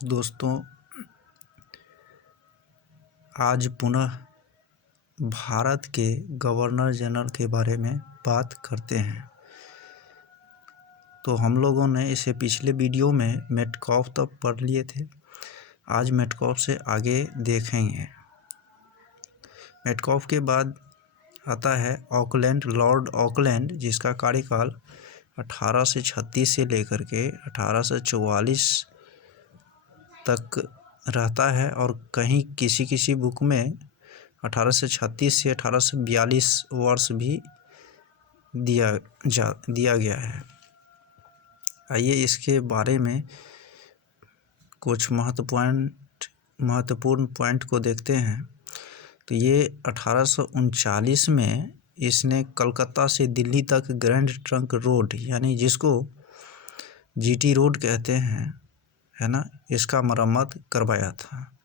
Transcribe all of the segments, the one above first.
दोस्तों, आज पुनः भारत के गवर्नर जनरल के बारे में बात करते हैं। तो हम लोगों ने इसे पिछले वीडियो में मेटकॉफ तक पढ़ लिए थे। आज मेटकॉफ से आगे देखेंगे। मेटकॉफ के बाद आता है ऑकलैंड, लॉर्ड ऑकलैंड, जिसका कार्यकाल 1836 से लेकर के 1844 तक रहता है और कहीं किसी बुक में 1836 से 1842 वर्ष भी दिया गया है। आइए इसके बारे में कुछ महत्वपूर्ण पॉइंट को देखते हैं। तो ये 1839 में इसने कलकत्ता से दिल्ली तक ग्रैंड ट्रंक रोड, यानी जिसको जीटी रोड कहते हैं, है ना, इसका मरम्मत करवाया था।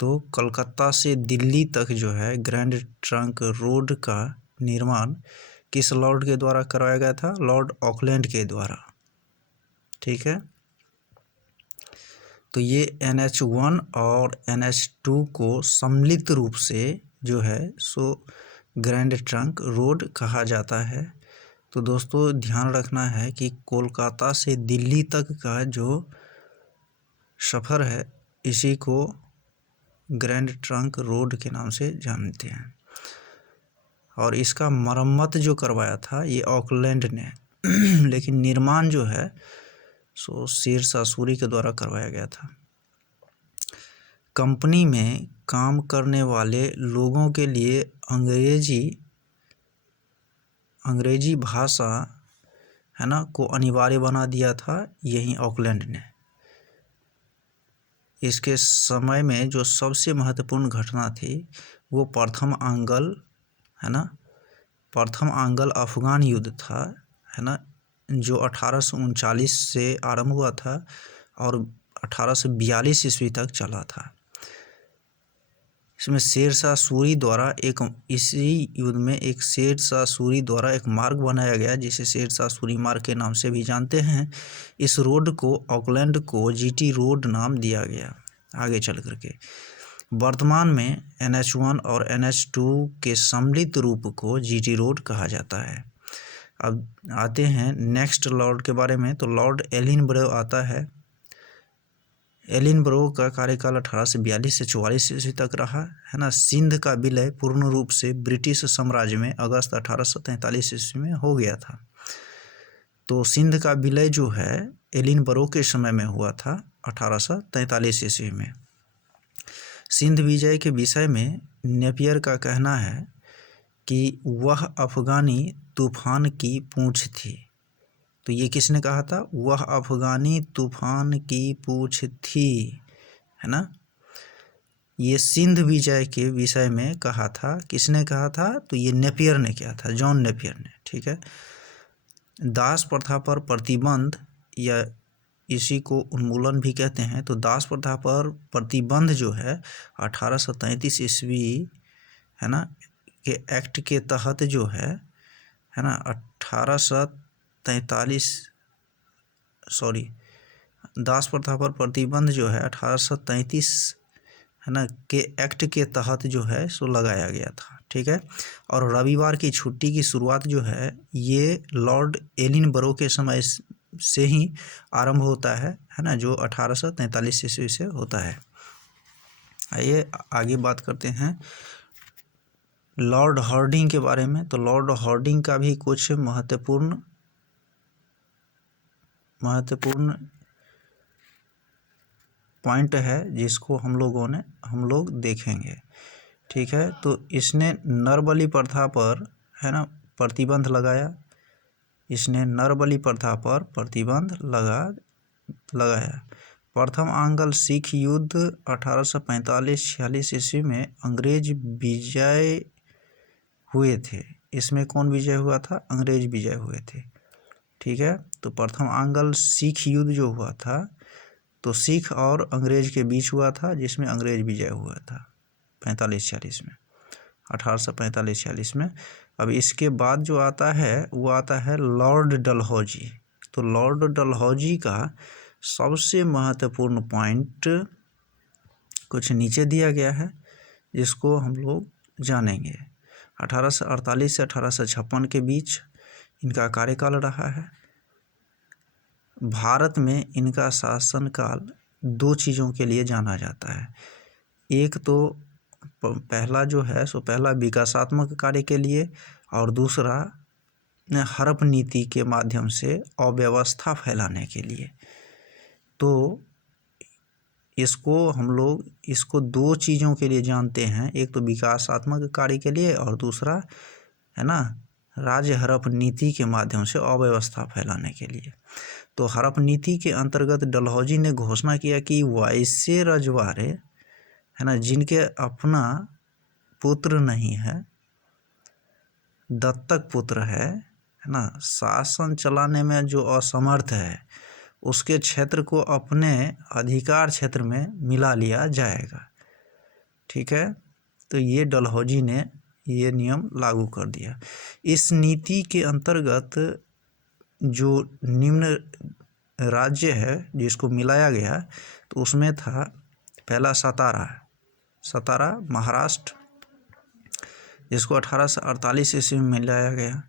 तो कलकत्ता से दिल्ली तक जो है ग्रैंड ट्रंक रोड का निर्माण किस लॉर्ड के द्वारा करवाया गया था? लॉर्ड ऑकलैंड के द्वारा। ठीक है। तो ये NH1 और NH2 को सम्मिलित रूप से जो है सो ग्रैंड ट्रंक रोड कहा जाता है। तो दोस्तों ध्यान रखना है कि कोलकाता से दिल्ली तक का जो सफ़र है इसी को ग्रैंड ट्रंक रोड के नाम से जानते हैं। और इसका मरम्मत जो करवाया था ये ऑकलैंड ने लेकिन निर्माण जो है सो शेरशाह सूरी के द्वारा करवाया गया था। कंपनी में काम करने वाले लोगों के लिए अंग्रेजी भाषा, है ना, को अनिवार्य बना दिया था यही ऑकलैंड ने। इसके समय में जो सबसे महत्वपूर्ण घटना थी वो प्रथम आंग्ल अफगान युद्ध था, है ना, जो 1839 से आरंभ हुआ था और 1842 ईस्वी तक चला था। इसमें शेरशाह सूरी द्वारा इसी युद्ध में एक शेरशाह सूरी द्वारा एक मार्ग बनाया गया जिसे शेरशाह सूरी मार्ग के नाम से भी जानते हैं। इस रोड को ऑकलैंड को जीटी रोड नाम दिया गया आगे चल करके। वर्तमान में NH1 और NH2 के सम्मिलित रूप को जीटी रोड कहा जाता है। अब आते हैं नेक्स्ट लॉर्ड के बारे में। तो लॉर्ड एलिनब्रो आता है। एलिनब्रो का कार्यकाल 1842 से 44 ईस्वी तक रहा, है ना। सिंध का विलय पूर्ण रूप से ब्रिटिश साम्राज्य में अगस्त 1843 ईस्वी में हो गया था। तो सिंध का विलय जो है एलिनब्रो के समय में हुआ था 1843 ईस्वी में। सिंध विजय के विषय में नेपियर का कहना है कि वह अफगानी तूफान की पूंछ थी। तो ये किसने कहा था? वह अफगानी तूफान की पूंछ थी, है ना। ये सिंध विजय के विषय में कहा था। किसने कहा था? तो ये नेपियर ने किया था, जॉन नेपियर ने। ठीक है। दास प्रथा पर प्रतिबंध या इसी को उन्मूलन भी कहते हैं। तो दास प्रथा पर प्रतिबंध जो है 1833 ईस्वी, है ना, के एक्ट के तहत जो है ना, 1843 दास प्रथा पर प्रतिबंध जो है 1833, है ना, के एक्ट के तहत जो है सो लगाया गया था। ठीक है। और रविवार की छुट्टी की शुरुआत जो है ये लॉर्ड एलिनब्रो के समय से ही आरंभ होता है ना, जो 1843 ईस्वी से होता है। आइए आगे बात करते हैं लॉर्ड हार्डिंग के बारे में। तो लॉर्ड हार्डिंग का भी कुछ महत्वपूर्ण पॉइंट है जिसको हम लोग देखेंगे। ठीक है। तो इसने नरबली प्रथा पर, है ना, प्रतिबंध लगाया। इसने नरबली प्रथा पर प्रतिबंध लगाया। प्रथम आंग्ल सिख युद्ध 1845-46 ईस्वी में अंग्रेज विजय हुए थे। इसमें कौन विजय हुआ था? अंग्रेज विजय हुए थे। ठीक है। तो प्रथम आंग्ल सिख युद्ध जो हुआ था तो सिख और अंग्रेज के बीच हुआ था, जिसमें अंग्रेज विजय हुआ था 45-46 में, 1845-46 में। अब इसके बाद जो आता है वो आता है लॉर्ड डलहौजी। तो लॉर्ड डलहौजी का सबसे महत्वपूर्ण पॉइंट कुछ नीचे दिया गया है, जिसको हम लोग जानेंगे। 1848 से 1856 के बीच इनका कार्यकाल रहा है। भारत में इनका शासनकाल दो चीज़ों के लिए जाना जाता है। एक तो पहला जो है सो पहला विकासात्मक कार्य के लिए, और दूसरा हड़प नीति के माध्यम से अव्यवस्था फैलाने के लिए। तो इसको हम लोग इसको दो चीज़ों के लिए जानते हैं, एक तो विकासात्मक कार्य के लिए और दूसरा है ना राज्य हड़प नीति के माध्यम से अव्यवस्था फैलाने के लिए। तो हड़प नीति के अंतर्गत डलहौजी ने घोषणा किया कि वैसे रजवाड़े है ना जिनके अपना पुत्र नहीं है, दत्तक पुत्र है ना, शासन चलाने में जो असमर्थ है, उसके क्षेत्र को अपने अधिकार क्षेत्र में मिला लिया जाएगा। ठीक है, तो ये डलहौजी ने ये नियम लागू कर दिया। इस नीति के अंतर्गत जो निम्न राज्य है जिसको मिलाया गया, तो उसमें था पहला सतारा महाराष्ट्र, जिसको 1848 ईस्वी में मिलाया गया।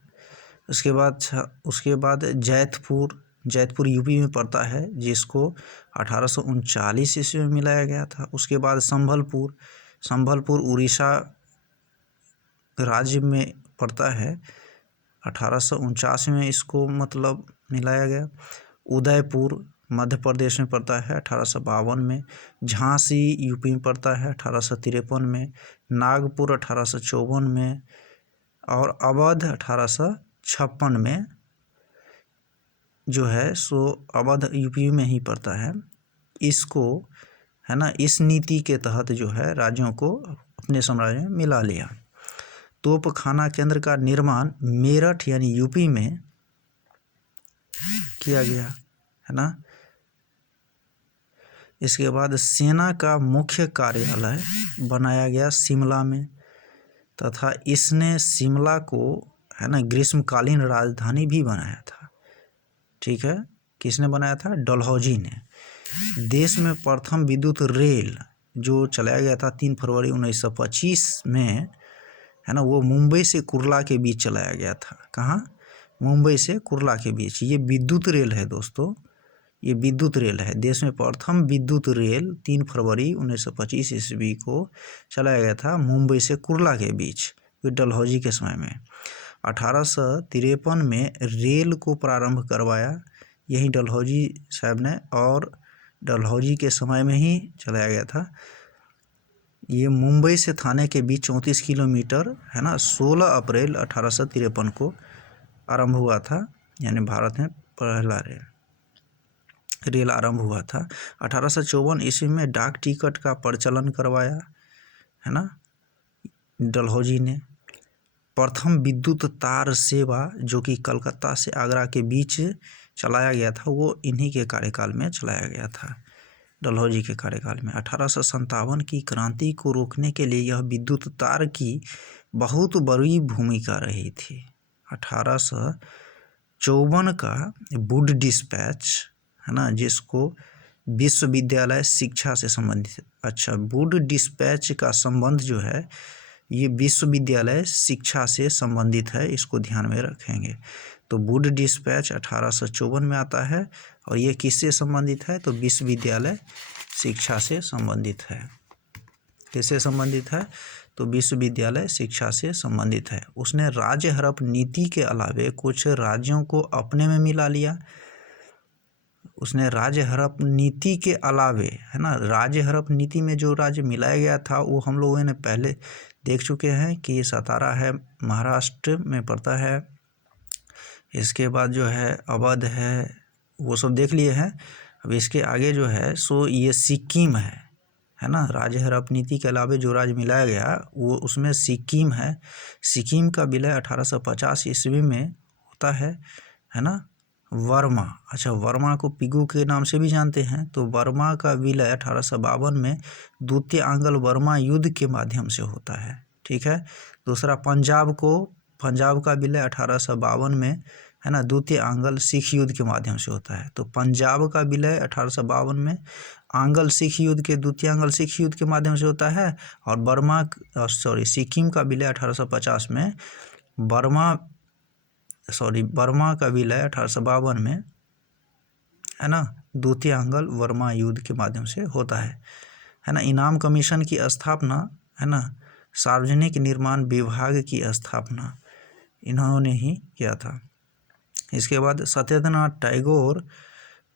उसके बाद जैतपुर यूपी में पड़ता है, जिसको 1839 ईस्वी में मिलाया गया था। उसके बाद संभलपुर उड़ीसा राज्य में पड़ता है, 1849 में इसको मतलब मिलाया गया। उदयपुर मध्य प्रदेश में पड़ता है 1852 में। झांसी यूपी में पड़ता है 1853 में। नागपुर 1854 में और अवध 1856 में जो है सो अवध यूपी में ही पड़ता है। इसको है ना इस नीति के तहत जो है राज्यों को अपने साम्राज्य में मिला लिया। तोपखाना केंद्र का निर्माण मेरठ यानी यूपी में किया गया है ना। इसके बाद सेना का मुख्य कार्यालय बनाया गया शिमला में, तथा इसने शिमला को है ना ग्रीष्मकालीन राजधानी भी बनाया था। ठीक है, किसने बनाया था? डलहौजी ने। देश में प्रथम विद्युत रेल जो चलाया गया था 3 फरवरी 1925 में है ना, वो मुंबई से कुर्ला के बीच चलाया गया था। कहाँ? मुंबई से कुर्ला के बीच। ये विद्युत रेल है दोस्तों, ये विद्युत रेल है। देश में प्रथम विद्युत रेल 3 फरवरी 1925 ईस्वी को चलाया गया था मुंबई से कुर्ला के बीच, डलहौजी के समय में। 1853 में रेल को प्रारंभ करवाया यही डलहौजी साहब ने, और डलहौजी के समय में ही चलाया गया था। ये मुंबई से थाने के बीच 34 किलोमीटर है ना 16 अप्रैल 1853 को आरंभ हुआ था, यानी भारत में पहला रेल आरंभ हुआ था। 1854 ईस्वी में डाक टिकट का प्रचलन करवाया है ना डलहौजी ने। प्रथम विद्युत तार सेवा जो कि कलकत्ता से आगरा के बीच चलाया गया था, वो इन्हीं के कार्यकाल में चलाया गया था, डलहौजी के कार्यकाल में। 1857 की क्रांति को रोकने के लिए यह विद्युत तार की बहुत बड़ी भूमिका रही थी। 1854 का वुड डिस्पैच है ना, जिसको विश्वविद्यालय शिक्षा से संबंधित। अच्छा, वुड डिस्पैच का संबंध जो है ये विश्वविद्यालय शिक्षा से संबंधित है, इसको ध्यान में रखेंगे। तो वुड डिस्पैच 1854 में आता है, और ये किससे संबंधित है? तो विश्वविद्यालय शिक्षा से संबंधित है। किससे संबंधित है? तो विश्वविद्यालय शिक्षा से संबंधित है। उसने राज्य हड़प नीति के अलावे कुछ राज्यों को अपने में मिला लिया। उसने राज्य हड़प नीति के अलावे है ना, राज्य हड़प नीति में जो राज्य मिलाया गया था वो हम लोगों ने पहले देख चुके हैं कि सतारा है, महाराष्ट्र में पड़ता है। इसके बाद जो है अवध है, वो सब देख लिए हैं। अब इसके आगे जो है सो ये सिक्किम है ना। राज्य हड़प नीति के अलावे जो राज्य मिलाया गया वो उसमें सिक्किम है। सिक्किम का विलय 1850 ईस्वी में होता है ना। वर्मा, अच्छा वर्मा को पिगू के नाम से भी जानते हैं। तो वर्मा का विलय 1852 में द्वितीय आंग्ल वर्मा युद्ध के माध्यम से होता है। ठीक है। दूसरा पंजाब का विलय 1852 में है ना, द्वितीय आंग्ल सिख युद्ध के माध्यम से होता है। तो पंजाब का विलय 1852 में आंग्ल सिख युद्ध के द्वितीय आंग्ल सिख युद्ध के माध्यम से होता है, और सिक्किम का विलय 1850 में बर्मा का विलय 1852 में, है ना, द्वितीय आंग्ल वर्मा युद्ध के माध्यम से होता है ना। इनाम कमीशन की स्थापना, है ना, सार्वजनिक निर्माण विभाग की स्थापना इन्होंने ही किया था। इसके बाद सत्येंद्रनाथ टैगोर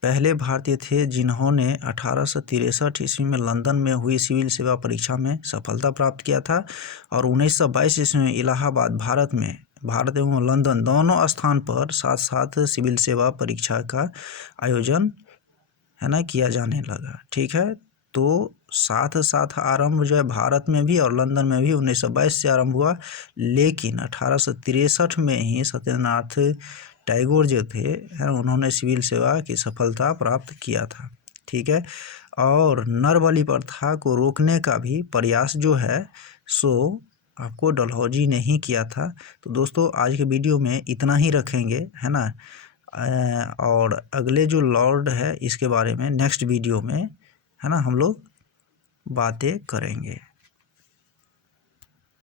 पहले भारतीय थे जिन्होंने 1863 ईस्वी में लंदन में हुई सिविल सेवा परीक्षा में सफलता प्राप्त किया था, और 1922 ईस्वी में इलाहाबाद भारत एवं लंदन दोनों स्थान पर साथ साथ सिविल सेवा परीक्षा का आयोजन, है ना, किया जाने लगा। ठीक है, तो साथ साथ आरंभ जो है भारत में भी और लंदन में भी 1922 से आरंभ हुआ, लेकिन 1863 में ही सत्येंद्रनाथ टैगोर जो थे, है, उन्होंने सिविल सेवा की सफलता प्राप्त किया था। ठीक है, और नर बलि प्रथा को रोकने का भी प्रयास जो है सो आपको डलहौजी ने ही किया था। तो दोस्तों आज के वीडियो में इतना ही रखेंगे, है ना, और अगले जो लॉर्ड है इसके बारे में नेक्स्ट वीडियो में, है ना, हम लोग बातें करेंगे।